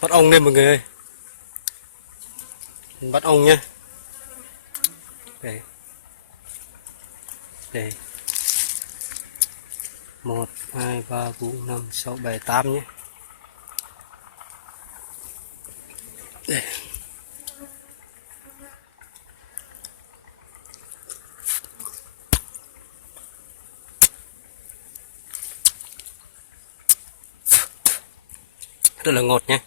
Bắt ong lên mọi người ơi. Bắt ong nhá. Đây. Đây. 1, 2, 3, 4, 5, 6, 7, 8 nhé. Đây. Rất là ngọt nhé.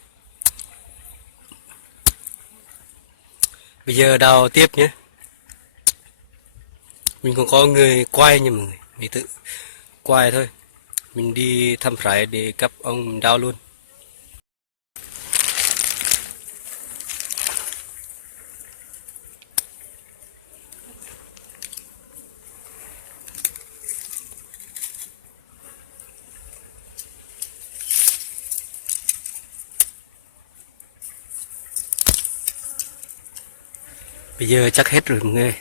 Bây giờ đào tiếp nhé. Mình còn có người quay nha mọi người. Mình tự quay thôi. Mình đi thăm rải để cắp ong mình đào luôn. Bây giờ chắc hết rồi mọi người.